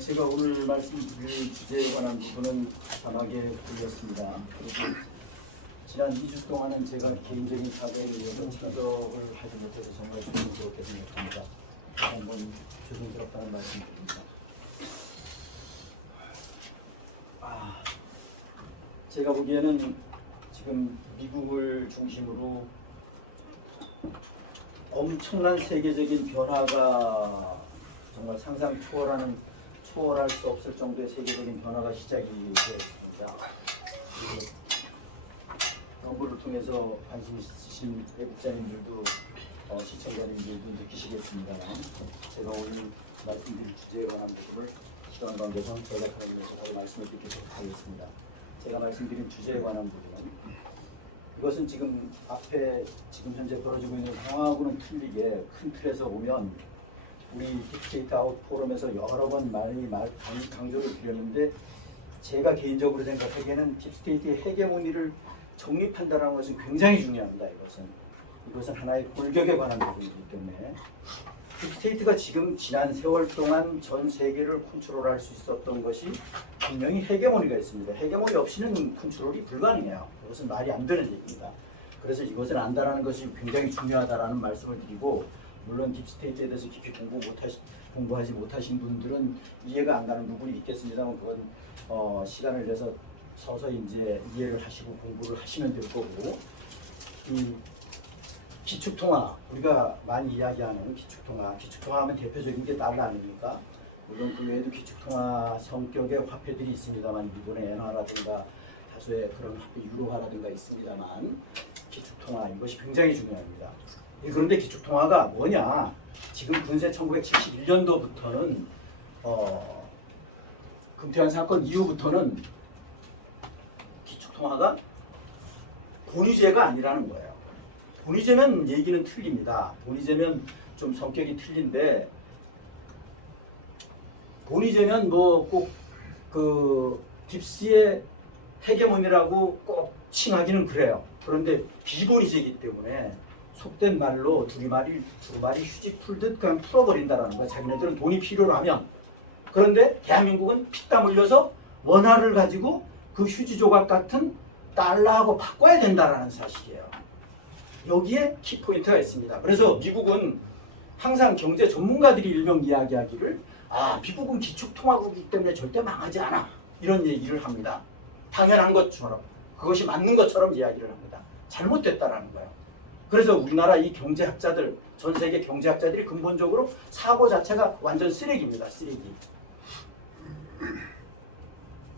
제가 오늘 말씀드릴 주제에 관한 부분은 간단하게 올렸습니다. 그리고 지난 2주 동안은 제가 개인적인 사정에 의해서 참석을 하지 못해서 정말 죄송스럽게 생각합니다. 다시 한번 죄송스럽다는 말씀드립니다. 제가 보기에는 지금 미국을 중심으로 엄청난 세계적인 변화가 정말 초월할 수 없을 정도의 세계적인 변화가 시작이 되었습니다. 정보를 통해서 관심 있으신 외국자님들도 시청자님들도 느끼시겠습니다만, 제가 오늘 말씀드릴 주제에 관한 부분을 시간 관계상 전략하기 위해서 바로 말씀을 드리도록 하겠습니다. 제가 말씀드린 주제에 관한 부분은, 이것은 지금 앞에 지금 현재 벌어지고 있는 상황하고는 틀리게 큰 틀에서 보면 우리 딥스테이트 아웃 포럼에서 여러 번 많이 강조를 드렸는데, 제가 개인적으로 생각하기에는 딥스테이트의 헤게모니를 정립한다는 것은 굉장히 중요합니다. 이것은 하나의 골격에 관한 부분이기 때문에 딥스테이트가 지금 지난 세월 동안 전 세계를 컨트롤할 수 있었던 것이 분명히 헤게모니가 있습니다. 헤게모니 없이는 컨트롤이 불가능해요. 이것은 말이 안 되는 얘기입니다. 그래서 이것을 안다라는 것이 굉장히 중요하다라는 말씀을 드리고, 물론 딥스테이트에 대해서 깊이 공부하지 못하신 분들은 이해가 안 가는 부분이 있겠습니다만, 그건 시간을 내서 서서히 이제 이해를 하시고 공부를 하시면 될 거고, 이 기축통화, 우리가 많이 이야기하는 기축통화하면 대표적인 게 달러 아닙니까? 물론 그 외에도 기축통화 성격의 화폐들이 있습니다만, 일본의 엔화라든가 다수의 그런 화폐 유로화라든가 있습니다만, 기축통화 이것이 굉장히 중요합니다. 그런데 기축통화가 뭐냐? 지금 근세 1971년도부터는 금태환 사건 이후부터는 기축통화가 본위제가 아니라는 거예요. 본위제면 얘기는 틀립니다. 본위제면 좀 성격이 틀린데, 본위제면 뭐 꼭 그 딥스의 헤게모니라고 꼭 칭하기는 그래요. 그런데 비본위제이기 때문에 속된 말로 두루마리 휴지 풀듯 그냥 풀어버린다라는 거야. 자기네들은 돈이 필요로 하면. 그런데 대한민국은 피땀 흘려서 원화를 가지고 그 휴지 조각 같은 달러하고 바꿔야 된다라는 사실이에요. 여기에 키포인트가 있습니다. 그래서 미국은 항상 경제 전문가들이 일명 이야기하기를, 미국은 기축통화국이기 때문에 절대 망하지 않아, 이런 얘기를 합니다. 당연한 것처럼, 그것이 맞는 것처럼 이야기를 합니다. 잘못됐다라는 거예요. 그래서 우리나라 이 경제학자들, 전 세계 경제학자들이 근본적으로 사고 자체가 완전 쓰레기입니다. 쓰레기.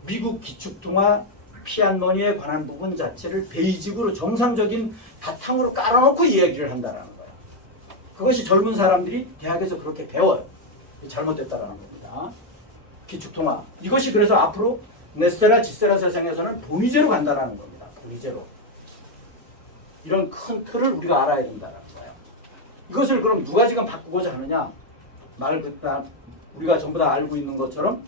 미국 기축통화 피안머니에 관한 부분 자체를 베이직으로 정상적인 바탕으로 깔아놓고 이야기를 한다는 거예요. 그것이 젊은 사람들이 대학에서 그렇게 배워요. 잘못됐다는 겁니다. 기축통화. 이것이 그래서 앞으로 네스테라 지세라 세상에서는 본위제로 간다는 겁니다. 본위제로. 이런 큰 틀을 우리가 알아야 된다는 거예요. 이것을 그럼 누가 지금 바꾸고자 하느냐? 우리가 전부 다 알고 있는 것처럼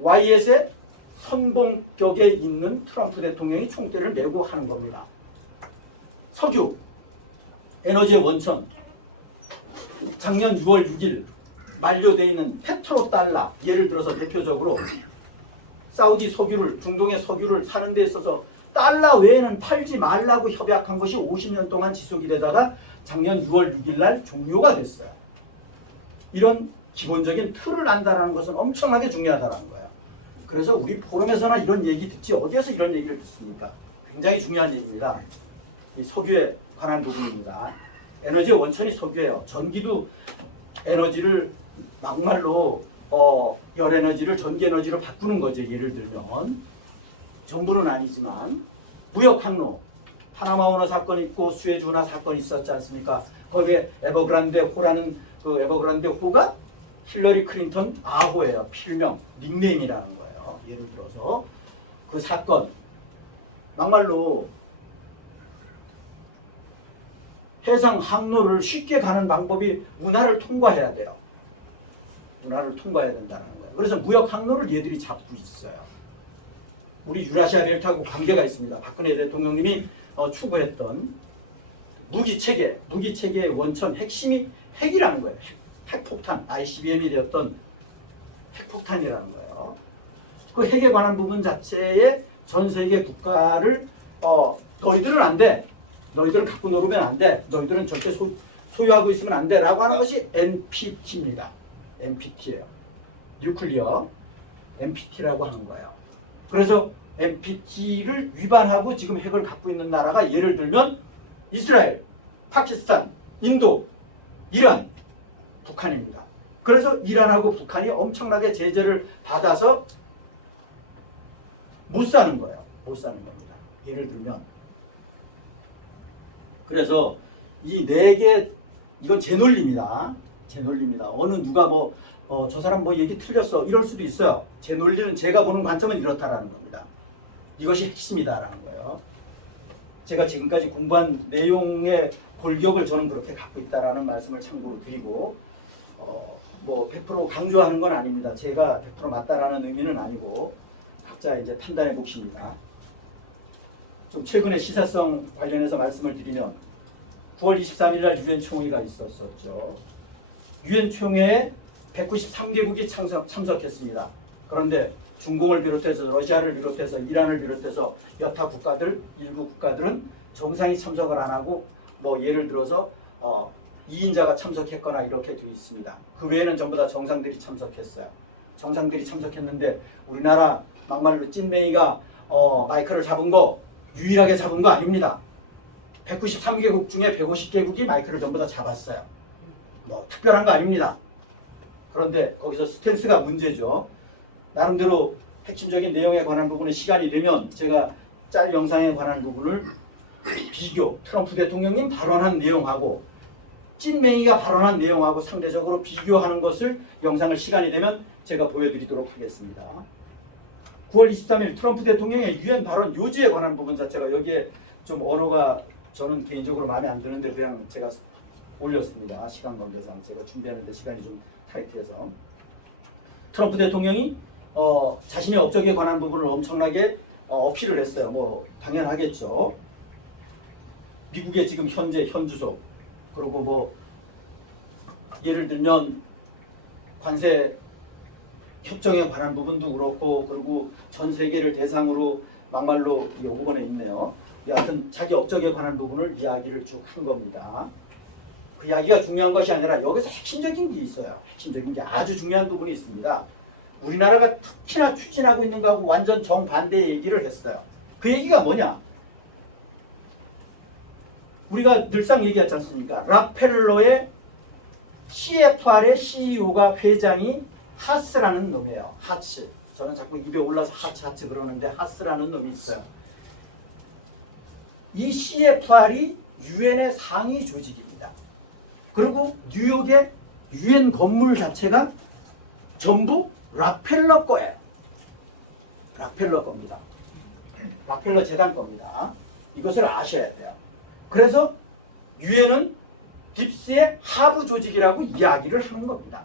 YS의 선봉격에 있는 트럼프 대통령이 총대를 메고 하는 겁니다. 석유, 에너지의 원천, 작년 6월 6일 만료되어 있는 페트로달러, 예를 들어서 대표적으로 사우디 석유를, 중동의 석유를 사는 데 있어서 달러 외에는 팔지 말라고 협약한 것이 50년 동안 지속이 되다가 작년 6월 6일 날 종료가 됐어요. 이런 기본적인 틀을 안다는 것은 엄청나게 중요하다는 거예요. 그래서 우리 포럼에서나 이런 얘기 듣지 어디에서 이런 얘기를 듣습니까? 굉장히 중요한 얘기입니다. 이 석유에 관한 부분입니다. 에너지의 원천이 석유예요. 전기도 에너지를 막말로 열에너지를 전기에너지로 바꾸는 거죠. 예를 들면 전부는 아니지만 무역 항로, 파나마 운하 사건이 있고 수에즈 운하 사건이 있었지 않습니까? 거기에 에버그란데 호라는 그 에버그란데 호가 힐러리 클린턴 아호예요. 필명, 닉네임이라는 거예요. 예를 들어서 그 사건, 막말로 해상 항로를 쉽게 가는 방법이 운하를 통과해야 돼요. 운하를 통과해야 된다는 거예요. 그래서 무역 항로를 얘들이 잡고 있어요. 우리 유라시아 벨트하고 관계가 있습니다. 박근혜 대통령님이 추구했던 무기체계의 원천 핵심이 핵이라는 거예요. 핵폭탄, ICBM이 되었던 핵폭탄이라는 거예요. 그 핵에 관한 부분 자체에 전 세계 국가를 너희들은 안 돼. 너희들은 갖고 놀으면 안 돼. 너희들은 절대 소유하고 있으면 안 돼. 라고 하는 것이 NPT입니다. NPT예요. 뉴클리어 NPT라고 하는 거예요. 그래서 NPT를 위반하고 지금 핵을 갖고 있는 나라가 예를 들면 이스라엘, 파키스탄, 인도, 이란, 북한입니다. 그래서 이란하고 북한이 엄청나게 제재를 받아서 못 사는 거예요. 못 사는 겁니다. 예를 들면. 그래서 이 네 개, 이건 제 논리입니다. 제 논리입니다. 어느 누가 저 사람 얘기 틀렸어. 이럴 수도 있어요. 제 논리는 제가 보는 관점은 이렇다라는 겁니다. 이것이 핵심이다라는 거예요. 제가 지금까지 공부한 내용의 골격을 저는 그렇게 갖고 있다라는 말씀을 참고로 드리고, 100% 강조하는 건 아닙니다. 제가 100% 맞다라는 의미는 아니고, 각자 이제 판단의 몫입니다. 좀 최근에 시사성 관련해서 말씀을 드리면 9월 23일 날 유엔 총회가 있었었죠. 유엔 총회에 193개국이 참석했습니다. 그런데 중공을 비롯해서 러시아를 비롯해서 이란을 비롯해서 여타 국가들, 일부 국가들은 정상이 참석을 안 하고 예를 들어서 2인자가 참석했거나 이렇게 되어 있습니다. 그 외에는 전부 다 정상들이 참석했어요. 정상들이 참석했는데 우리나라 막말로 찐메이가 마이크를 잡은 거 유일하게 잡은 거 아닙니다. 193개국 중에 150개국이 마이크를 전부 다 잡았어요. 특별한 거 아닙니다. 그런데 거기서 스탠스가 문제죠. 나름대로 핵심적인 내용에 관한 부분에 시간이 되면 제가 짤 영상에 관한 부분을 비교, 트럼프 대통령님 발언한 내용하고 찐맹이가 발언한 내용하고 상대적으로 비교하는 것을 영상을 시간이 되면 제가 보여드리도록 하겠습니다. 9월 23일 트럼프 대통령의 유엔 발언 요지에 관한 부분 자체가 여기에 좀 언어가 저는 개인적으로 마음에 안 드는데 그냥 제가 올렸습니다. 시간 관계상 제가 준비하는데 시간이 좀 타이트해서 트럼프 대통령이 자신의 업적에 관한 부분을 엄청나게 어필을 했어요. 당연하겠죠. 미국의 지금 현재 현주소 그리고 예를 들면 관세 협정에 관한 부분도 그렇고 그리고 전 세계를 대상으로 막말로 이 5번에 있네요. 여하튼 자기 업적에 관한 부분을 이야기를 쭉 한 겁니다. 그 이야기가 중요한 것이 아니라 여기서 핵심적인 게 있어요. 핵심적인 게 아주 중요한 부분이 있습니다. 우리나라가 특히나 추진하고 있는 거하고 완전 정반대의 얘기를 했어요. 그 얘기가 뭐냐? 우리가 늘상 얘기하지 않습니까? 락펠러의 CFR의 CEO가 회장이 하스라는 놈이에요. 하츠. 저는 자꾸 입에 올라서 하츠 그러는데 하스라는 놈이 있어요. 이 CFR이 유엔의 상위 조직입니다. 그리고 뉴욕의 유엔 건물 자체가 전부 락펠러 거예요. 락펠러 겁니다. 락펠러 재단 겁니다. 이것을 아셔야 돼요. 그래서 유엔은 깁스의 하부 조직이라고 이야기를 하는 겁니다.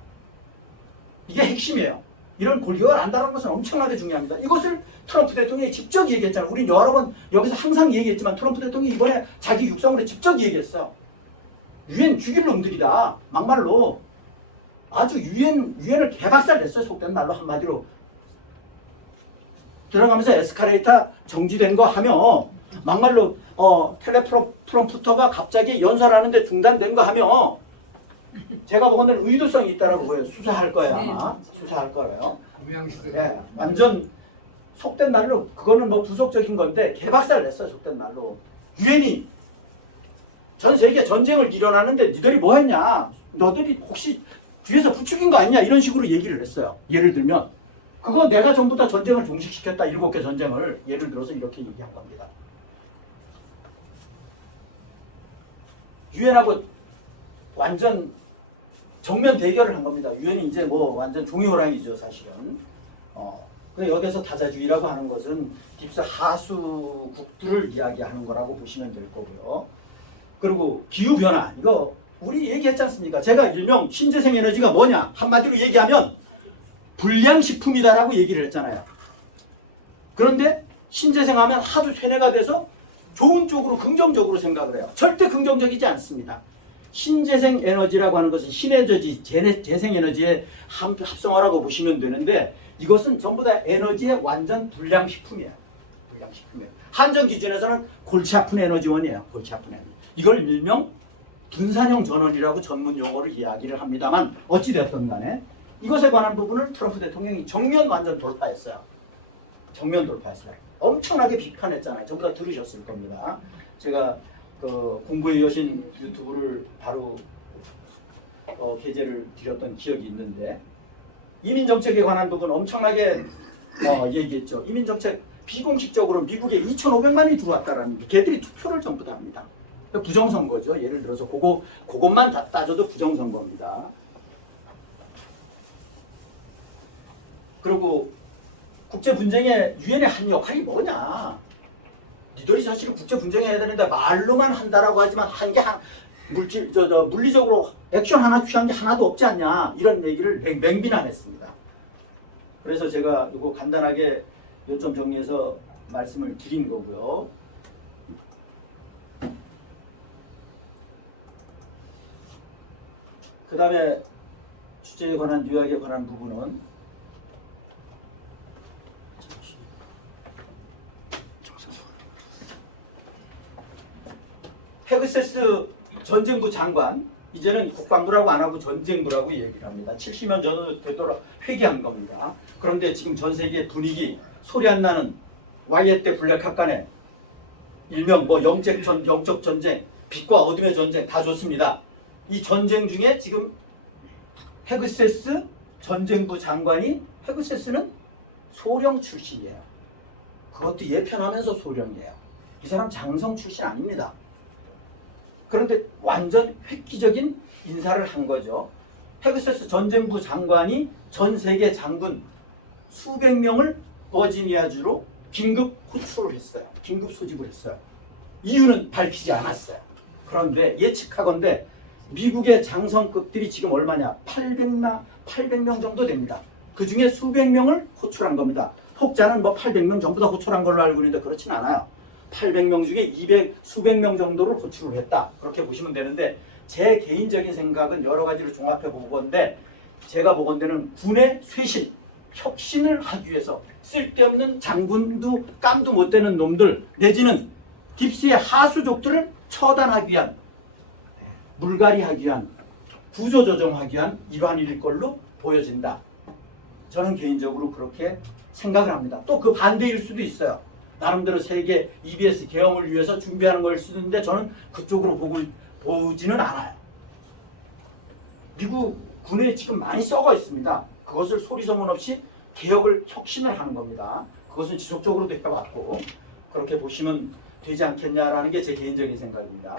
이게 핵심이에요. 이런 골격을 안다는 것은 엄청나게 중요합니다. 이것을 트럼프 대통령이 직접 얘기했잖아요. 우린 여러 번 여기서 항상 얘기했지만 트럼프 대통령이 이번에 자기 육성으로 직접 얘기했어. 유엔 죽일 놈들이다. 막말로. 아주 유엔을 개박살 냈어요. 속된 말로 한마디로. 들어가면서 에스카레이터 정지된 거 하며 막말로 텔레프롬프터가 갑자기 연설하는데 중단된 거 하며 제가 보기에는 의도성이 있다라고 보여요. 수사할 거예요 아마. 수사할 거예요. 네, 완전 속된 말로 그거는 부속적인 건데 개박살 냈어요. 속된 말로. 유엔이 전 세계 전쟁을 일어나는데 니들이 뭐 했냐? 너들이 혹시 뒤에서 부추긴 거 아니냐? 이런 식으로 얘기를 했어요. 예를 들면 그거 내가 전부 다 전쟁을 종식시켰다. 7개 전쟁을 예를 들어서 이렇게 얘기한 겁니다. 유엔하고 완전 정면 대결을 한 겁니다. 유엔이 이제 완전 종이호랑이죠 사실은. 근데 여기서 다자주의라고 하는 것은 깁스 하수국들을 이야기하는 거라고 보시면 될 거고요. 그리고 기후변화 이거 우리 얘기했지 않습니까? 제가 일명 신재생 에너지가 뭐냐 한마디로 얘기하면 불량식품이다라고 얘기를 했잖아요. 그런데 신재생하면 하도 세뇌가 돼서 좋은 쪽으로 긍정적으로 생각을 해요. 절대 긍정적이지 않습니다. 신재생 에너지라고 하는 것은 신에너지, 재생에너지의 합성어라고 보시면 되는데 이것은 전부 다 에너지의 완전 불량식품이에요. 불량식품이에요. 한정 기준에서는 골치 아픈 에너지원이에요. 골치 아픈 에너지. 이걸 일명 분산형 전원이라고 전문 용어를 이야기를 합니다만 어찌되었든 간에 이것에 관한 부분을 트럼프 대통령이 정면 완전 돌파했어요. 정면 돌파했어요. 엄청나게 비판했잖아요. 전부 다 들으셨을 겁니다. 제가 그 공부의 여신 유튜브를 바로 게재를 드렸던 기억이 있는데 이민정책에 관한 부분 엄청나게 얘기했죠. 이민정책 비공식적으로 미국에 2,500만이 들어왔다라는 게 걔들이 투표를 전부 다 합니다. 부정선거죠. 예를 들어서 그것만 다 따져도 부정선거입니다. 그리고 국제 분쟁에 유엔의 한 역할이 뭐냐? 니들이 사실 국제 분쟁해야 되는데 말로만 한다라고 하지만 한 게 물리적으로 액션 하나 취한 게 하나도 없지 않냐? 이런 얘기를 맹비난했습니다. 그래서 제가 이거 간단하게 요점 정리해서 말씀을 드린 거고요. 그 다음에 주제에 관한 뉴욕에 관한 부분은 페그세스 전쟁부 장관, 이제는 국방부라고 안 하고 전쟁부라고 얘기를 합니다. 70년 전으로 되돌아 회귀한 겁니다. 그런데 지금 전 세계 분위기 소리 안 나는 와이에 때 블랙학 간에 일명 뭐 영적 전쟁, 빛과 어둠의 전쟁 다 좋습니다. 이 전쟁 중에 지금 페그세스 전쟁부 장관이 페그세스는 소령 출신이에요. 그것도 예편하면서 소령이에요. 이 사람 장성 출신 아닙니다. 그런데 완전 획기적인 인사를 한 거죠. 페그세스 전쟁부 장관이 전 세계 장군 수백 명을 버지니아주로 긴급 호출을 했어요. 긴급 소집을 했어요. 이유는 밝히지 않았어요. 그런데 예측하건대 미국의 장성급들이 지금 얼마냐? 800명 정도 됩니다. 그 중에 수백 명을 호출한 겁니다. 혹자는 뭐 800명 전부 다 호출한 걸로 알고 있는데 그렇진 않아요. 800명 중에 수백 명 정도를 호출을 했다. 그렇게 보시면 되는데 제 개인적인 생각은 여러 가지를 종합해 보건데 제가 보건대는 군의 쇄신, 혁신을 하기 위해서 쓸데없는 장군도 깜도 못 되는 놈들 내지는 딥스의 하수족들을 처단하기 위한 물갈이하기 위한 구조조정하기 위한 일환일 걸로 보여진다. 저는 개인적으로 그렇게 생각을 합니다. 또 그 반대일 수도 있어요. 나름대로 세계 EBS 개혁을 위해서 준비하는 걸 수도 있는데 저는 그쪽으로 보지는 않아요. 미국 군에 지금 많이 썩어 있습니다. 그것을 소리소문 없이 개혁을 혁신을 하는 겁니다. 그것은 지속적으로도 해왔고 그렇게 보시면 되지 않겠냐라는 게 제 개인적인 생각입니다.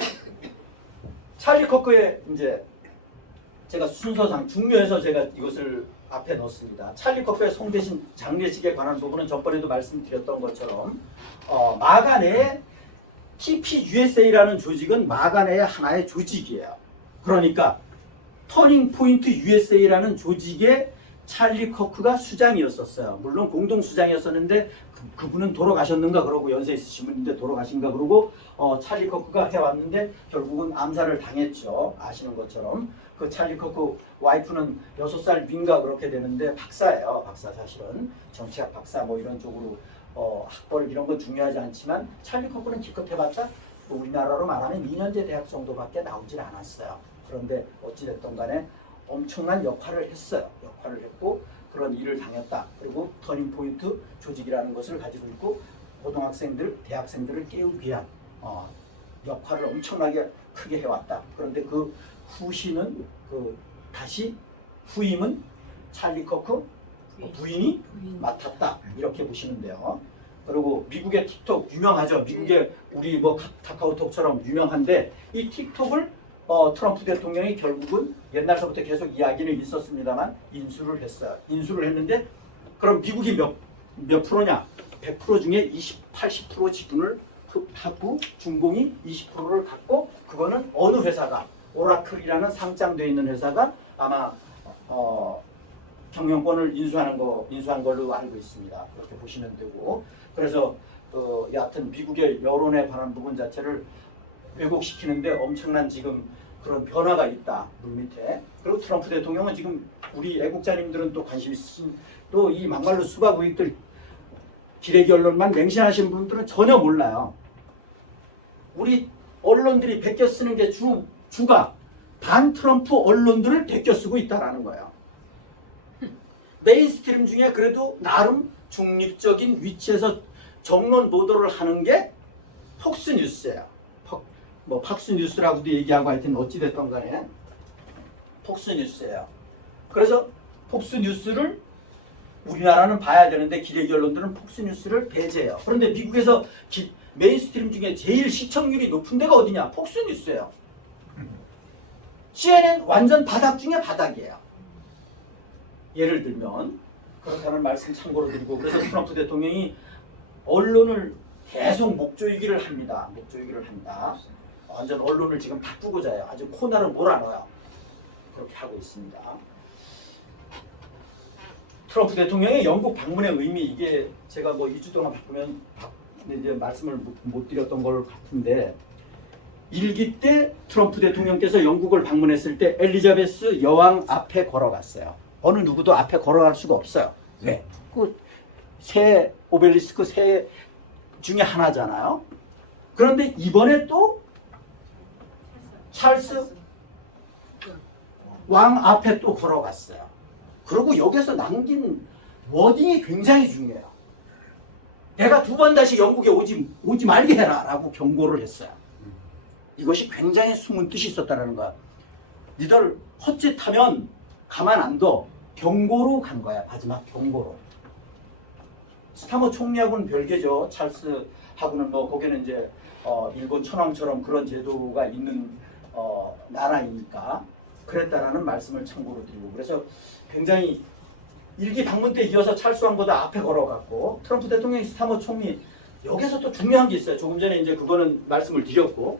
찰리 커크의 이제 제가 순서상 중요해서 제가 이것을 앞에 넣었습니다. 찰리 커크의 송대신 장례식에 관한 부분은 전번에도 말씀드렸던 것처럼 마가 내의 TPUSA라는 조직은 마가 내의 하나의 조직이에요. 그러니까 터닝 포인트 USA라는 조직의 찰리 커크가 수장이었었어요. 물론 공동 수장이었었는데 그분은 돌아가셨는가 그러고 연세 있으신 분인데 돌아가신가 그러고 찰리 커크가 해왔는데 결국은 암살을 당했죠. 아시는 것처럼 그 찰리 커크 와이프는 6살 윈가 그렇게 되는데 박사예요. 박사 사실은 정치학 박사 뭐 이런 쪽으로 학벌 이런 건 중요하지 않지만 찰리 커크는 기껏 해봤자 우리나라로 말하면 2년제 대학 정도밖에 나오질 않았어요. 그런데 어찌됐든 간에 엄청난 역할을 했어요. 역할을 했고 그런 일을 당했다. 그리고 터닝포인트 조직이라는 것을 가지고 있고 고등학생들, 대학생들을 깨우기 위한 역할을 엄청나게 크게 해왔다. 그런데 그 후신은 다시 후임은 찰리 커크 부인이 맡았다. 이렇게 보시면 돼요. 그리고 미국의 틱톡 유명하죠. 미국의 우리 뭐 카카오톡처럼 유명한데 이 틱톡을 트럼프 대통령이 결국은 옛날서부터 계속 이야기는 있었습니다만 인수를 했어요. 인수를 했는데 그럼 미국이 몇 프로냐? 100% 중에 80% 지분을 하고 준공이 20%를 갖고 그거는 어느 회사가 오라클이라는 상장되어 있는 회사가 아마 경영권을 인수한 걸로 알고 있습니다. 그렇게 보시면 되고 그래서 여하튼 미국의 여론에 관한 부분 자체를 왜곡시키는데 엄청난 지금 그런 변화가 있다. 물 밑에. 그리고 트럼프 대통령은 지금 우리 애국자님들은 또 관심 있으신 또 이 막말로 수박 우익들 기레기 언론만 맹신하시는 분들은 전혀 몰라요. 우리 언론들이 베껴 쓰는 게 주가 반 트럼프 언론들을 베껴 쓰고 있다라는 거예요. 메인스트림 중에 그래도 나름 중립적인 위치에서 정론 보도를 하는 게 폭스뉴스예요. 뭐 팍스뉴스라고도 얘기하고 하여튼 어찌됐던 간에 폭스뉴스예요. 그래서 폭스뉴스를 우리나라는 봐야 되는데 기레기 언론들은 폭스뉴스를 배제해요. 그런데 미국에서 메인스트림 중에 제일 시청률이 높은 데가 어디냐? 폭스뉴스예요. CNN 완전 바닥 중에 바닥이에요. 예를 들면 그렇다는 말씀 참고로 드리고, 그래서 트럼프 대통령이 언론을 계속 목조이기를 합니다. 목조이기를 합니다. 완전 언론을 지금 바꾸고자 해요. 아주 코너를 몰아넣어요. 그렇게 하고 있습니다. 트럼프 대통령의 영국 방문의 의미, 이게 제가 뭐 2주 동안 바꾸면 이제 말씀을 못 드렸던 걸 같은데, 일기 때 트럼프 대통령께서 영국을 방문했을 때 엘리자베스 여왕 앞에 걸어갔어요. 어느 누구도 앞에 걸어갈 수가 없어요. 왜? 그 새 오벨리스크 새 중에 하나잖아요. 그런데 이번에 또 찰스 왕 앞에 또 걸어갔어요. 그리고 여기서 남긴 워딩이 굉장히 중요해요. 내가 두 번 다시 영국에 오지 말게 해라 라고 경고를 했어요. 이것이 굉장히 숨은 뜻이 있었다는 거야. 니들 헛짓하면 가만 안 둬. 경고로 간 거야. 마지막 경고로. 스타머 총리하고는 별개죠. 찰스하고는 뭐 거기는 이제 일본 천황처럼 그런 제도가 있는 나라이니까 그랬다라는 말씀을 참고로 드리고, 그래서 굉장히 일기 방문 때 이어서 찰스 왕보다 앞에 걸어갔고, 트럼프 대통령이 스타머 총리, 여기서 또 중요한 게 있어요. 조금 전에 이제 그거는 말씀을 드렸고,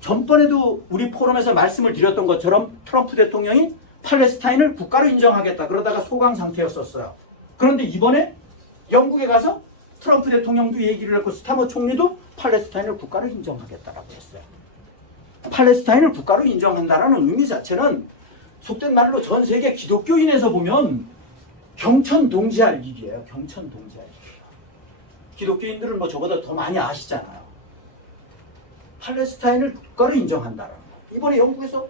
전번에도 우리 포럼에서 말씀을 드렸던 것처럼 트럼프 대통령이 팔레스타인을 국가로 인정하겠다 그러다가 소강 상태였었어요. 그런데 이번에 영국에 가서 트럼프 대통령도 얘기를 했고 스타머 총리도 팔레스타인을 국가로 인정하겠다라고 했어요. 팔레스타인을 국가로 인정한다는 의미 자체는 속된 말로 전 세계 기독교인에서 보면 경천동지할 일이에요. 경천동지할 일이에요. 기독교인들은 뭐 저보다 더 많이 아시잖아요. 팔레스타인을 국가로 인정한다는 거. 이번에 영국에서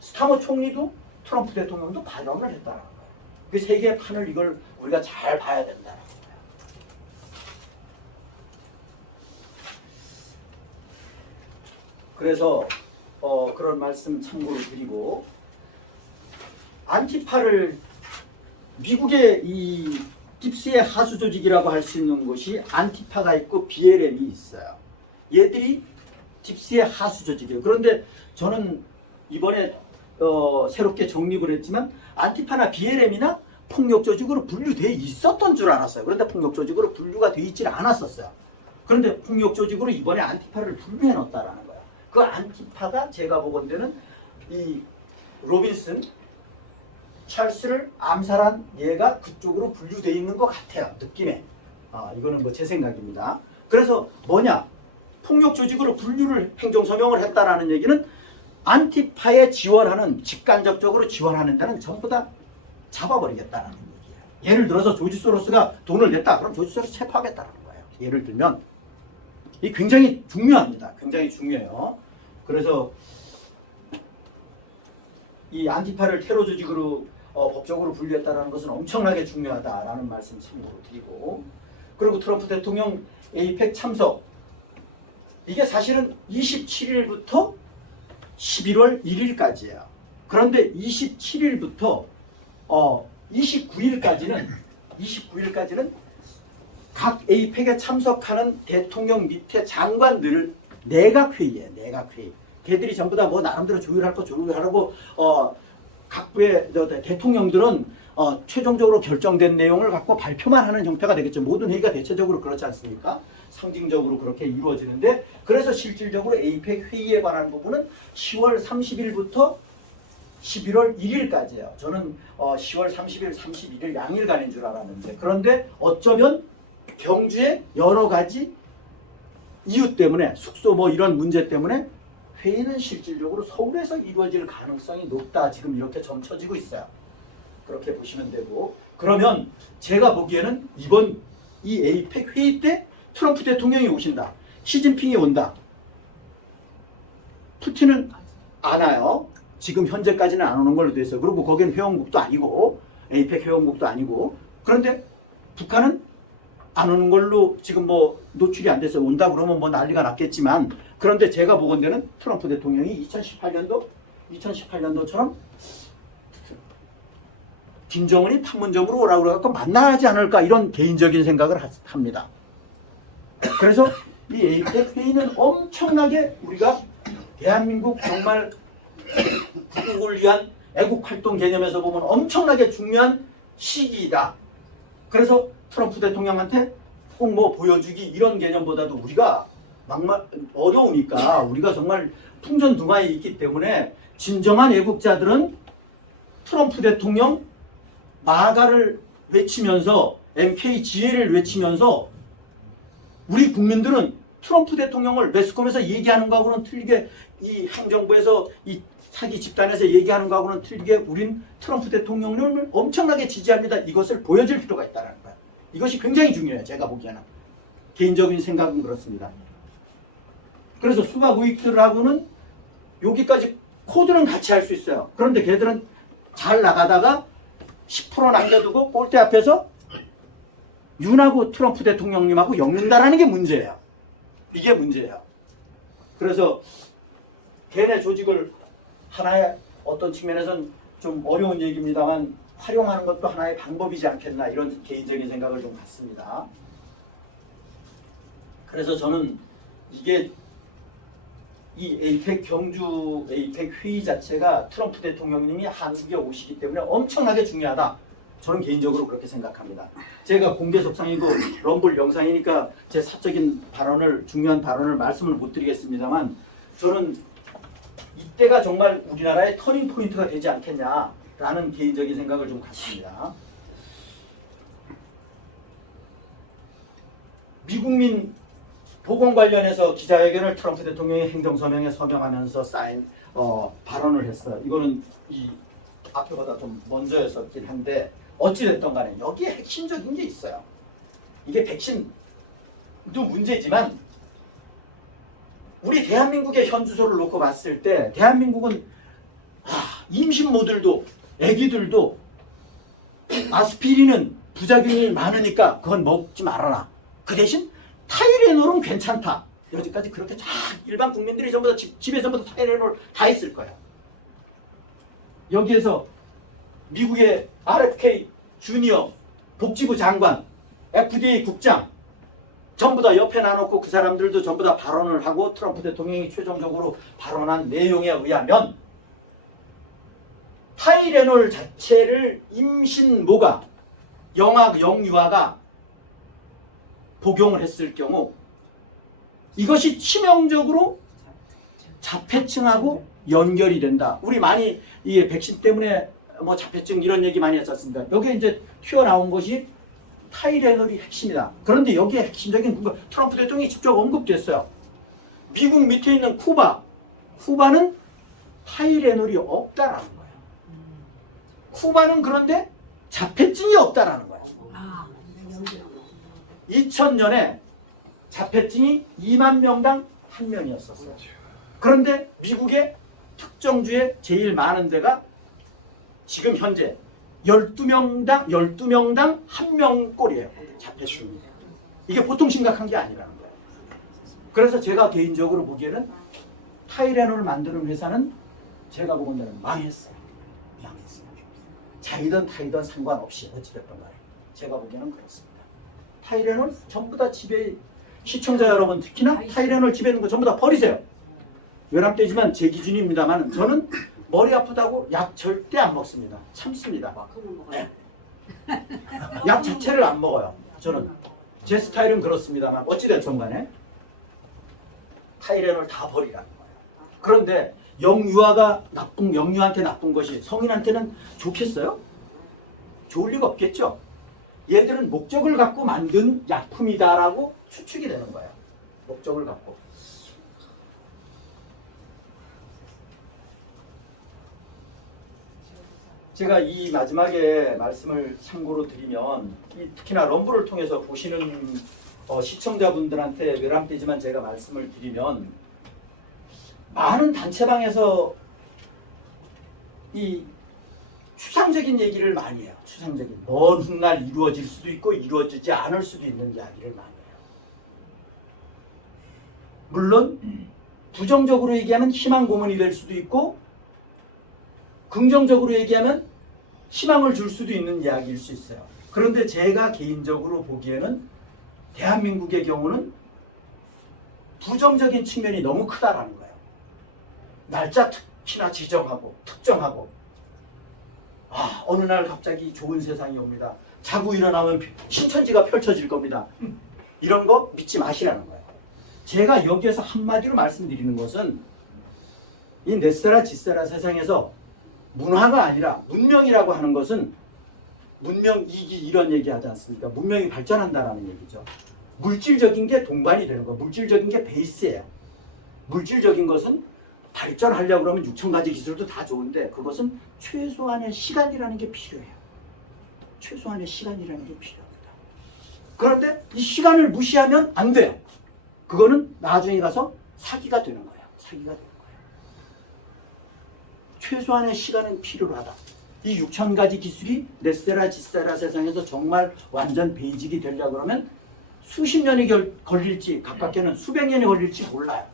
스타머 총리도 트럼프 대통령도 발언을 했다는 거예요. 그 세계의 판을 이걸 우리가 잘 봐야 된다는 거예요. 그래서 그런 말씀 참고로 드리고, 안티파를 미국의 이 딥스의 하수 조직이라고 할 수 있는 곳이 안티파가 있고 BLM이 있어요. 얘들이 딥스의 하수 조직이에요. 그런데 저는 이번에 새롭게 정립을 했지만 안티파나 BLM이나 폭력 조직으로 분류되어 있었던 줄 알았어요. 그런데 폭력 조직으로 분류가 되어 있지 않았었어요. 그런데 폭력 조직으로 이번에 안티파를 분류해 놨다라는 거예요. 그 안티파가 제가 보건대는 이 로빈슨 찰스를 암살한 얘가 그쪽으로 분류되어 있는 것 같아요. 느낌에. 이거는 뭐 제 생각입니다. 그래서 뭐냐? 폭력 조직으로 분류를 행정서명을 했다라는 얘기는 안티파에 지원하는, 직간접적으로 지원하는 데는 전부 다 잡아버리겠다는 얘기예요. 예를 들어서 조지 소로스가 돈을 냈다. 그럼 조지 소로스 체포하겠다는 거예요. 예를 들면. 이 굉장히 중요합니다. 굉장히 중요해요. 그래서 이 안티파를 테러 조직으로 법적으로 분류했다는 것은 엄청나게 중요하다라는 말씀 참고로 드리고, 그리고 트럼프 대통령 에이펙 참석, 이게 사실은 27일부터 11월 1일까지예요. 그런데 27일부터 29일까지는 각 에이펙에 참석하는 대통령 밑에 장관들 내각회의예요. 내각회의. 걔들이 전부 다 뭐 나름대로 조율할 거 조율하라고 각부의 대통령들은 최종적으로 결정된 내용을 갖고 발표만 하는 형태가 되겠죠. 모든 회의가 대체적으로 그렇지 않습니까? 상징적으로 그렇게 이루어지는데, 그래서 실질적으로 에이펙 회의에 관한 부분은 10월 30일부터 11월 1일까지예요. 저는 10월 30일, 31일 양일간인 줄 알았는데, 그런데 어쩌면 경주의 여러 가지 이유 때문에, 숙소 뭐 이런 문제 때문에 회의는 실질적으로 서울에서 이루어질 가능성이 높다. 지금 이렇게 점쳐지고 있어요. 그렇게 보시면 되고, 그러면 제가 보기에는 이번 이 에이펙 회의 때 트럼프 대통령이 오신다. 시진핑이 온다. 푸틴은 안 와요. 지금 현재까지는 안 오는 걸로 돼 있어요. 그리고 거기는 회원국도 아니고 에이펙 회원국도 아니고, 그런데 북한은 안 오는 걸로 지금 뭐 노출이 안 돼서 온다 그러면 뭐 난리가 났겠지만, 그런데 제가 보건대는 트럼프 대통령이 2018년도처럼 김정은이 판문점으로 오라고 그래갖고 만나지 않을까, 이런 개인적인 생각을 합니다. 그래서 이 에이펙 회의는 엄청나게 우리가 대한민국 정말 국국을 위한 애국 활동 개념에서 보면 엄청나게 중요한 시기이다. 그래서 트럼프 대통령한테 꼭 뭐 보여주기 이런 개념보다도 우리가 막말 어려우니까, 우리가 정말 풍전등화에 있기 때문에 진정한 애국자들은 트럼프 대통령 마가를 외치면서 MK 지혜를 외치면서, 우리 국민들은 트럼프 대통령을 매스컴에서 얘기하는 거하고는 틀리게, 이 행정부에서 이 사기 집단에서 얘기하는 거하고는 틀리게 우린 트럼프 대통령을 엄청나게 지지합니다. 이것을 보여줄 필요가 있다는 거예요. 이것이 굉장히 중요해요. 제가 보기에는. 개인적인 생각은 그렇습니다. 그래서 수박 우익들하고는 여기까지 코드는 같이 할 수 있어요. 그런데 걔들은 잘 나가다가 10% 남겨두고 꼴대 앞에서 윤하고 트럼프 대통령님하고 엮는다라는 게 문제예요. 이게 문제예요. 그래서 걔네 조직을 하나의 어떤 측면에서는 좀 어려운 얘기입니다만 활용하는 것도 하나의 방법이지 않겠나, 이런 개인적인 생각을 좀 갖습니다. 그래서 저는 이게 이 에이펙 경주 에이펙 회의 자체가 트럼프 대통령님이 한국에 오시기 때문에 엄청나게 중요하다. 저는 개인적으로 그렇게 생각합니다. 제가 공개 석상이고 럼블 영상이니까 제 사적인 발언을, 중요한 발언을 말씀을 못 드리겠습니다만, 저는 이때가 정말 우리나라의 터닝 포인트가 되지 않겠냐라는 개인적인 생각을 좀 갖습니다. 미국민 보건 관련해서 기자회견을 트럼프 대통령이 행정서명에 서명하면서 발언을 했어요. 이거는 이 앞에보다 좀 먼저였었긴 한데, 어찌됐든 간에 여기에 핵심적인 게 있어요. 이게 백신도 문제지만 우리 대한민국의 현주소를 놓고 봤을 때 대한민국은 임신모들도 애기들도 아스피린은 부작용이 많으니까 그건 먹지 말아라. 그 대신 타이레놀은 괜찮다. 여기까지 그렇게 쫙 일반 국민들이 전부 다 집에 전부 다 타이레놀 다 있을 거야. 여기에서 미국의 RFK 주니어 복지부 장관, FDA 국장 전부 다 옆에 놔놓고 그 사람들도 전부 다 발언을 하고 트럼프 대통령이 최종적으로 발언한 내용에 의하면 타이레놀 자체를 임신모가 영유아가 복용을 했을 경우 이것이 치명적으로 자폐증하고 연결이 된다. 우리 많이 이 백신 때문에 뭐 자폐증 이런 얘기 많이 했었습니다. 여기에 이제 튀어나온 것이 타이레놀이 핵심이다. 그런데 여기에 핵심적인 트럼프 대통령이 직접 언급됐어요. 미국 밑에 있는 쿠바는 타이레놀이 없다라는 거예요. 쿠바는 그런데 자폐증이 없다라는 거예요. 2000년에 자폐증이 2만 명당 1명이었었어요. 그런데 미국의 특정주에 제일 많은 데가 지금 현재 12명당 1명꼴이에요. 자폐증이. 이게 보통 심각한 게 아니라는 거예요. 그래서 제가 개인적으로 보기에는 타이레놀을 만드는 회사는 제가 보기에는 망했어요. 자이든 타이든 상관없이 어찌됐든 간에 제가 보기에는 그렇습니다. 타이레놀 전부 다 집에, 시청자 여러분 특히나 타이레놀 집에 있는 거 전부 다 버리세요. 외람되지만 제 기준입니다만 저는 머리 아프다고 약 절대 안 먹습니다. 참습니다. 네. 약 자체를 안 먹어요. 저는 제 스타일은 그렇습니다만 어찌됐든 간에 타이레놀 다 버리라는 거예요. 그런데 영유한테 나쁜 것이 성인한테는 좋겠어요? 좋을 리가 없겠죠. 얘들은 목적을 갖고 만든 약품이다라고 추측이 되는 거예요. 목적을 갖고. 제가 이 마지막에 말씀을 참고로 드리면 특히나 럼블을 통해서 보시는 시청자분들한테 외람되지만 제가 말씀을 드리면 많은 단체방에서 이 추상적인 얘기를 많이 해요. 추상적인 먼 훗날 이루어질 수도 있고 이루어지지 않을 수도 있는 이야기를 많이 해요. 물론 부정적으로 얘기하면 희망 고문이 될 수도 있고 긍정적으로 얘기하면 희망을 줄 수도 있는 이야기일 수 있어요. 그런데 제가 개인적으로 보기에는 대한민국의 경우는 부정적인 측면이 너무 크다라는 거예요. 날짜 특히나 지정하고 특정하고 어느 날 갑자기 좋은 세상이 옵니다. 자고 일어나면 신천지가 펼쳐질 겁니다. 이런 거 믿지 마시라는 거예요. 제가 여기에서 한마디로 말씀드리는 것은 이 넷세라 짓세라 세상에서 문화가 아니라 문명이라고 하는 것은 문명 이기 이런 얘기 하지 않습니까? 문명이 발전한다라는 얘기죠. 물질적인 게 동반이 되는 거, 물질적인 게 베이스예요. 물질적인 것은 발전하려고 그러면 6,000가지 기술도 다 좋은데 그것은 최소한의 시간이라는 게 필요해요. 최소한의 시간이라는 게 필요합니다. 그런데 이 시간을 무시하면 안 돼요. 그거는 나중에 가서 사기가 되는 거예요. 사기가 되는 거예요. 최소한의 시간은 필요하다. 이 6,000가지 기술이 넷세라 짓세라 세상에서 정말 완전 베이직이 되려고 그러면 수십 년이 걸릴지 가깝게는 수백 년이 걸릴지 몰라요.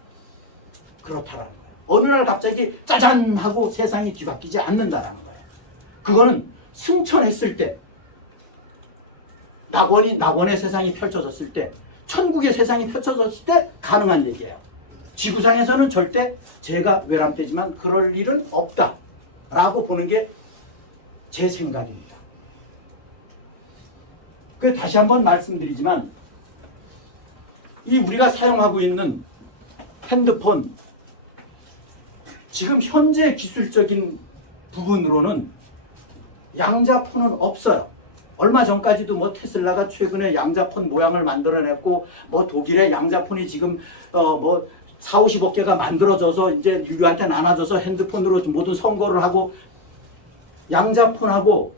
그렇다라는 거예요. 어느 날 갑자기 짜잔 하고 세상이 뒤바뀌지 않는다라는 거예요. 그거는 승천했을 때 낙원의 세상이 펼쳐졌을 때 천국의 세상이 펼쳐졌을 때 가능한 얘기예요. 지구상에서는 절대 제가 외람되지만 그럴 일은 없다라고 보는 게 제 생각입니다. 그 다시 한번 말씀드리지만 이 우리가 사용하고 있는 핸드폰 지금 현재 기술적인 부분으로는 양자폰은 없어요. 얼마 전까지도 뭐 테슬라가 최근에 양자폰 모양을 만들어냈고 뭐 독일의 양자폰이 지금 뭐 4, 50억 개가 만들어져서 이제 인류한테 나눠져서 핸드폰으로 모든 선거를 하고 양자폰하고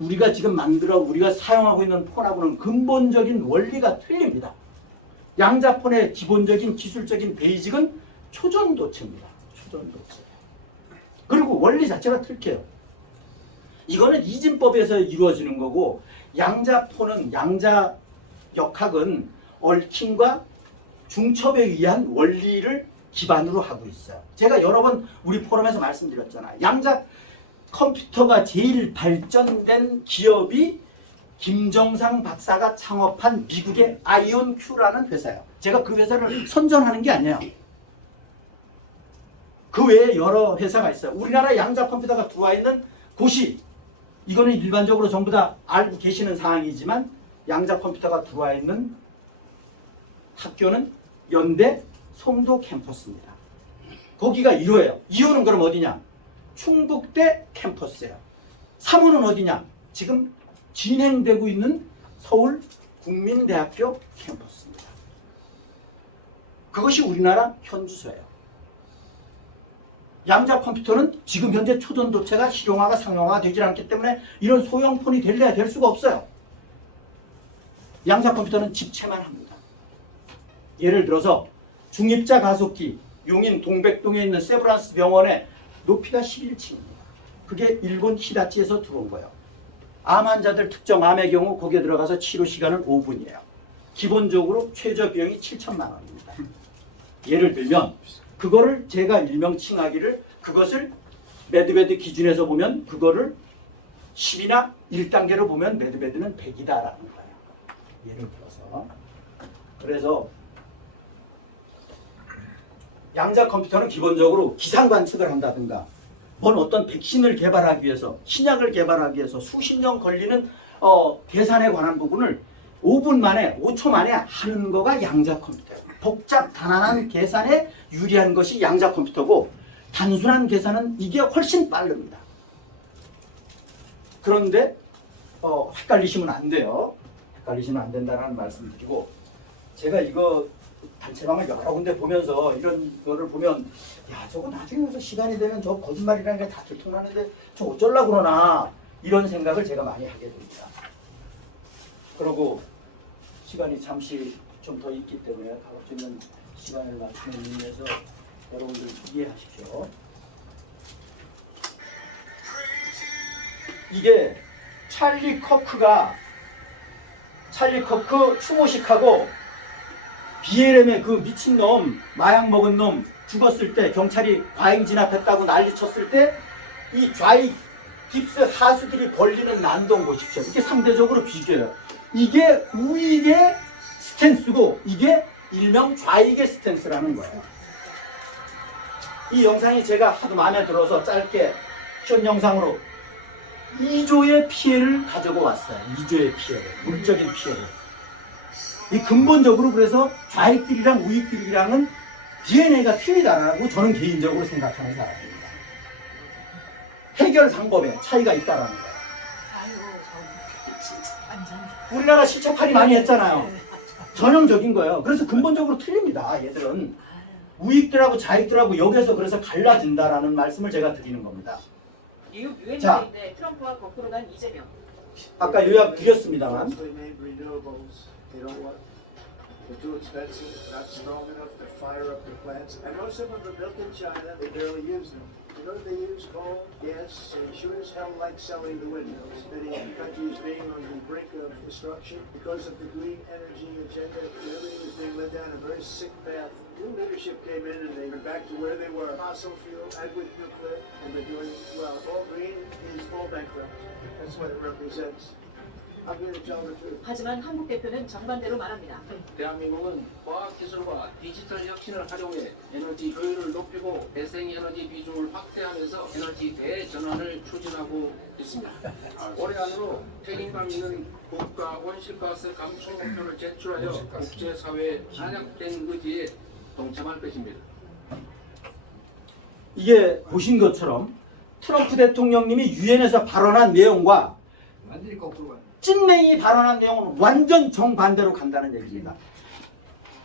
우리가 지금 우리가 사용하고 있는 폰하고는 근본적인 원리가 틀립니다. 양자폰의 기본적인 기술적인 베이직은 초전도체입니다. 초전도체. 그리고 원리 자체가 틀려요. 이거는 이진법에서 이루어지는 거고 양자폰은 양자 역학은 얽힘과 중첩에 의한 원리를 기반으로 하고 있어요. 제가 여러 번 우리 포럼에서 말씀드렸잖아요. 양자 컴퓨터가 제일 발전된 기업이 김정상 박사가 창업한 미국의 아이온큐라는 회사예요. 제가 그 회사를 선전하는 게 아니에요. 그 외에 여러 회사가 있어요. 우리나라 양자 컴퓨터가 들어와 있는 곳이 이거는 일반적으로 전부 다 알고 계시는 사항이지만 양자 컴퓨터가 들어와 있는 학교는 연대 송도 캠퍼스입니다. 거기가 1호예요. 2호는 그럼 어디냐? 충북대 캠퍼스예요. 3호는 어디냐? 지금 진행되고 있는 서울 국민대학교 캠퍼스입니다. 그것이 우리나라 현주소예요. 양자 컴퓨터는 지금 현재 초전도체가 실용화가 상용화가 되지 않기 때문에 이런 소형폰이 될래야 될 수가 없어요. 양자 컴퓨터는 집체만 합니다. 예를 들어서 중입자 가속기 용인 동백동에 있는 세브란스 병원의 높이가 11층입니다. 그게 일본 히다치에서 들어온 거예요. 암 환자들 특정 암의 경우 거기에 들어가서 치료 시간은 5분이에요. 기본적으로 최저 비용이 7천만 원입니다. 예를 들면 그거를 제가 일명 칭하기를 그것을 매드베드 기준에서 보면 그거를 10이나 1단계로 보면 매드베드는 100이다라는 거예요. 예를 들어서. 그래서 양자 컴퓨터는 기본적으로 기상 관측을 한다든가 어떤 백신을 개발하기 위해서 신약을 개발하기 위해서 수십 년 걸리는 계산에 관한 부분을 5분 만에 5초 만에 하는 거가 양자 컴퓨터예요. 복잡 단안한 계산에 유리한 것이 양자 컴퓨터고 단순한 계산은 이게 훨씬 빠릅니다. 그런데 헷갈리시면 안 돼요. 헷갈리시면 안 된다는 말씀 드리고 제가 이거 단체방을 여러 군데 보면서 이런 거를 보면 야 저거 나중에 가서 시간이 되면 저 거짓말이라는 게 다 들통나는데 저 어쩌려고 그러나 이런 생각을 제가 많이 하게 됩니다. 그리고 시간이 잠시 좀 더 있기 때문에 가볼 수 있는 시간을 맞추는 의미에서 여러분들 이해하십시오. 이게 찰리 커크 추모식하고 BLM의 그 미친놈 마약 먹은 놈 죽었을 때 경찰이 과잉 진압했다고 난리 쳤을 때 이 좌익 깁스 하수들이 벌리는 난동 보십시오. 이게 상대적으로 비교해요. 이게 우익의 스탠스고 이게 일명 좌익의 스탠스라는 거예요. 이 영상이 제가 하도 마음에 들어서 짧게 션 영상으로 2조의 피해를 가지고 왔어요. 2조의 피해를, 물적인 피해를. 이 근본적으로 그래서 좌익들이랑 우익들이랑은 DNA가 틀리다라고 저는 개인적으로 생각하는 사람입니다. 해결 방법에 차이가 있다라는 거예요. 우리나라 실책팔이 많이 했잖아요. 전형적인 거예요. 그래서 근본적으로 틀립니다. 얘들은 우익들하고 좌익들하고 여기서 그래서 갈라진다라는 말씀을 제가 드리는 겁니다. 미국 유엔인데 트럼프와 거꾸로 간 이재명. 아까 요약 드렸습니다만 They're too expensive, not strong enough to fire up the plants. And most of them are built in China, they barely use them. You know, they use coal, gas, and sure as hell like selling the windmills. Many countries being on the brink of destruction because of the green energy agenda. Everything is being led down a very sick path. New leadership came in and they went back to where they were. Fossil fuel and with nuclear, and they're doing well. All green is all bankrupt. That's what it represents. I'm here to tell the truth. 하지만 한국 대표는 정반대로 말합니다. 대한민국은 과학기술과 디지털 혁신을 활용해 에너지 효율을 높이고 대생에너지 비중을 확대하면서 에너지 대전환을 추진하고 있습니다. 올해 안으로 책임감 있는 국가 온실가스 감축 목표를 제출하여 국제사회의 한약된 의지에 동참할 것입니다. 이게 보신 것처럼 트럼프 대통령님이 유엔에서 발언한 내용과 완전히 거꾸로 가요. 찐맹이 발언한 내용은 완전 정반대로 간다는 얘기입니다.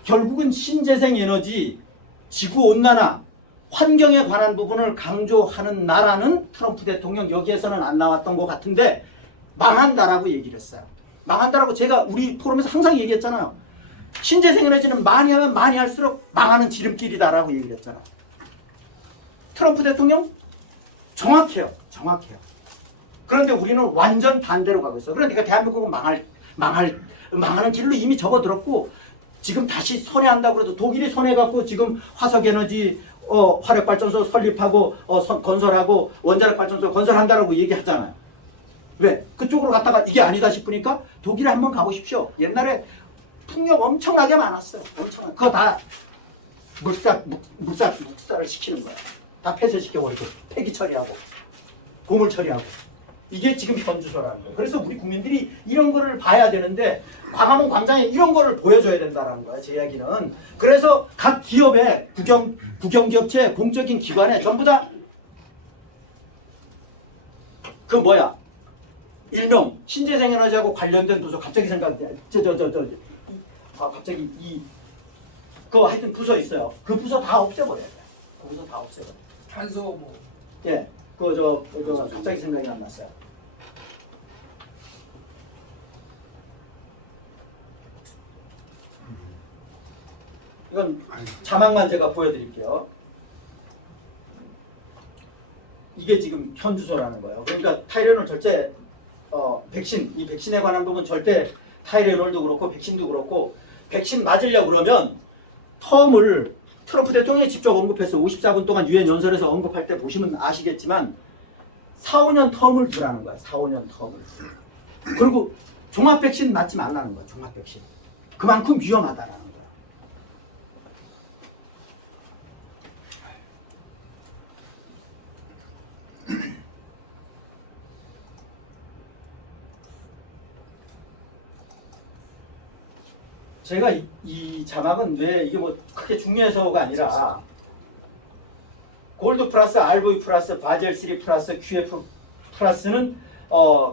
결국은 신재생 에너지, 지구온난화, 환경에 관한 부분을 강조하는 나라는 트럼프 대통령 여기에서는 안 나왔던 것 같은데 망한다라고 얘기를 했어요. 망한다라고 제가 우리 포럼에서 항상 얘기했잖아요. 신재생 에너지는 많이 하면 많이 할수록 망하는 지름길이다라고 얘기를 했잖아요. 트럼프 대통령 정확해요. 그런데 우리는 완전 반대로 가고 있어요. 그러니까 대한민국은 망하는 길로 이미 접어들었고 지금 다시 선회한다고 해도 독일이 선회갖고 지금 화석에너지 화력발전소 설립하고 건설하고 원자력발전소 건설한다라고 얘기하잖아요. 왜? 그쪽으로 갔다가 이게 아니다 싶으니까 독일에 한번 가보십시오. 옛날에 풍력 엄청나게 많았어요. 엄청나게. 그거 다 묵살을 시키는 거야. 다 폐쇄시켜버리고 폐기 처리하고 고물 처리하고. 이게 지금 현주소라는 거예요. 그래서 우리 국민들이 이런 거를 봐야 되는데 광화문 광장에 이런 거를 보여줘야 된다는 거야. 제 이야기는. 그래서 각 기업에 국영기업체 공적인 기관에 전부 다 그 일명 신재생에너지하고 관련된 부서 갑자기 생각돼. 갑자기 그거 하여튼 부서 있어요. 그 부서 다 없애버려야 돼. 그 부서 다 없애버려. 탄소 뭐. 예. 갑자기 생각이 안 났어요. 이건 자막만 제가 보여드릴게요. 이게 지금 현주소라는 거예요. 그러니까 타이레놀 절대 이 백신에 관한 부분 절대 타이레놀도 그렇고 백신도 그렇고 백신 맞으려고 그러면 텀을 트럼프 대통령이 직접 언급했어요. 54분 동안 유엔 연설에서 언급할 때 보시면 아시겠지만 4, 5년 텀을 두라는 거야. 4, 5년 텀을. 그리고 종합 백신 맞지 말라는 거야. 종합 백신. 그만큼 위험하다라는 거야. 제가 이 자막은 왜 이게 뭐 크게 중요해서가 아니라 골드 플러스 RV 플러스 바젤 3 플러스 QF 플러스는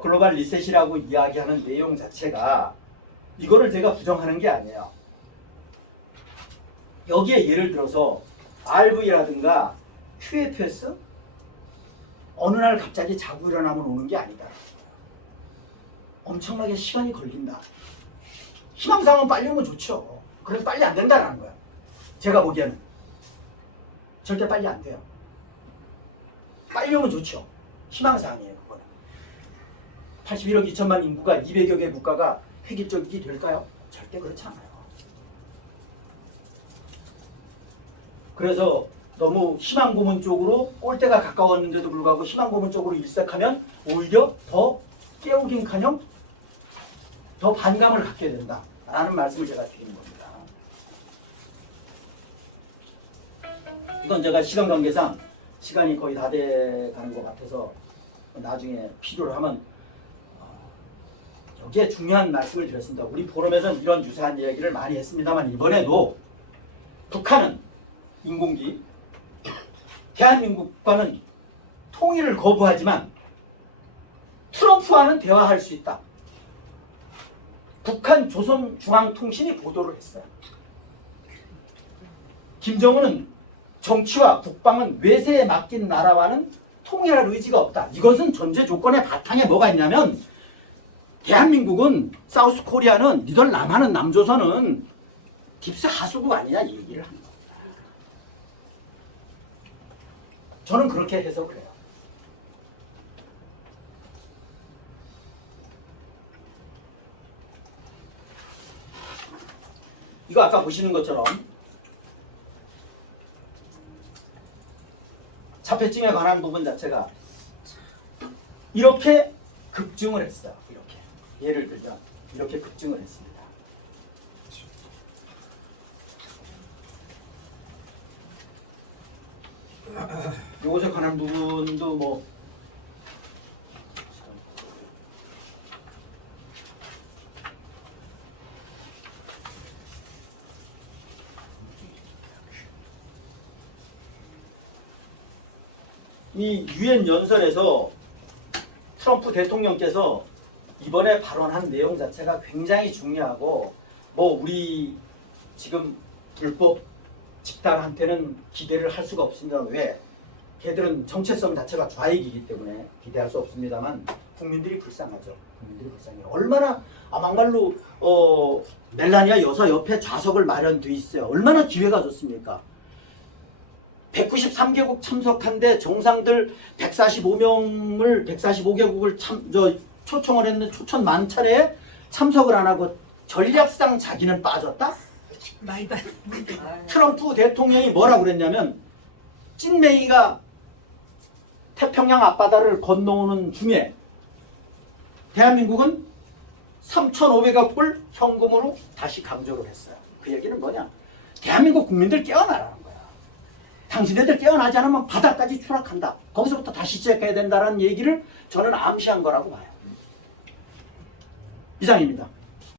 글로벌 리셋이라고 이야기하는 내용 자체가 이거를 제가 부정하는 게 아니에요. 여기에 예를 들어서 RV라든가 QFS 어느 날 갑자기 자고 일어나면 오는 게 아니다. 엄청나게 시간이 걸린다. 희망사항은 빨리 오면 좋죠. 그래서 빨리 안 된다는 거야. 제가 보기에는 절대 빨리 안 돼요. 빨리 오면 좋죠. 희망사항이에요. 그거는 81억 2천만 인구가 200여 개 국가가 획일적이 될까요? 절대 그렇지 않아요. 그래서 너무 희망고문 쪽으로 꼴대가 가까웠는데도 불구하고 희망고문 쪽으로 일색하면 오히려 더 깨우긴커녕 더 반감을 갖게 된다라는 말씀을 제가 드리는 겁니다. 이건 제가 시간 관계상 시간이 거의 다 돼가는 것 같아서 나중에 필요로 하면 여기에 중요한 말씀을 드렸습니다. 우리 포럼에서는 이런 유사한 이야기를 많이 했습니다만 이번에도 북한은 인공기, 대한민국과는 통일을 거부하지만 트럼프와는 대화할 수 있다. 북한 조선중앙통신이 보도를 했어요. 김정은은 정치와 국방은 외세에 맡긴 나라와는 통일할 의지가 없다. 이것은 전제 조건의 바탕에 뭐가 있냐면 대한민국은 사우스 코리아는 니들 남한은 남조선은 딥스 하수국 아니냐 이 얘기를 합니다. 저는 그렇게 해석을 해요. 이거 아까 보시는 것처럼 자폐증에 관한 부분 자체가 이렇게 급증을 했어요. 이렇게 예를 들면 이렇게 급증을 했습니다. 이것에 관한 부분도 뭐 이 유엔 연설에서 트럼프 대통령께서 이번에 발언한 내용 자체가 굉장히 중요하고 뭐 우리 지금 불법 집단한테는 기대를 할 수가 없습니다. 왜? 걔들은 정체성 자체가 좌익이기 때문에 기대할 수 없습니다만 국민들이 불쌍하죠. 국민들이 불쌍해요. 얼마나 막말로 멜라니아 여사 옆에 좌석을 마련돼 있어요. 얼마나 기회가 좋습니까? 193개국 참석한데 정상들 145개국을 초청을 했는데 초청 만차례에 참석을 안 하고 전략상 자기는 빠졌다? 트럼프 대통령이 뭐라고 그랬냐면 찐메이가 태평양 앞바다를 건너오는 중에 대한민국은 3,500억 불 현금으로 다시 강조를 했어요. 그 얘기는 뭐냐? 대한민국 국민들 깨어나라는 거야. 당신네들 깨어나지 않으면 바다까지 추락한다. 거기서부터 다시 시작해야 된다는 얘기를 저는 암시한 거라고 봐요. 이상입니다.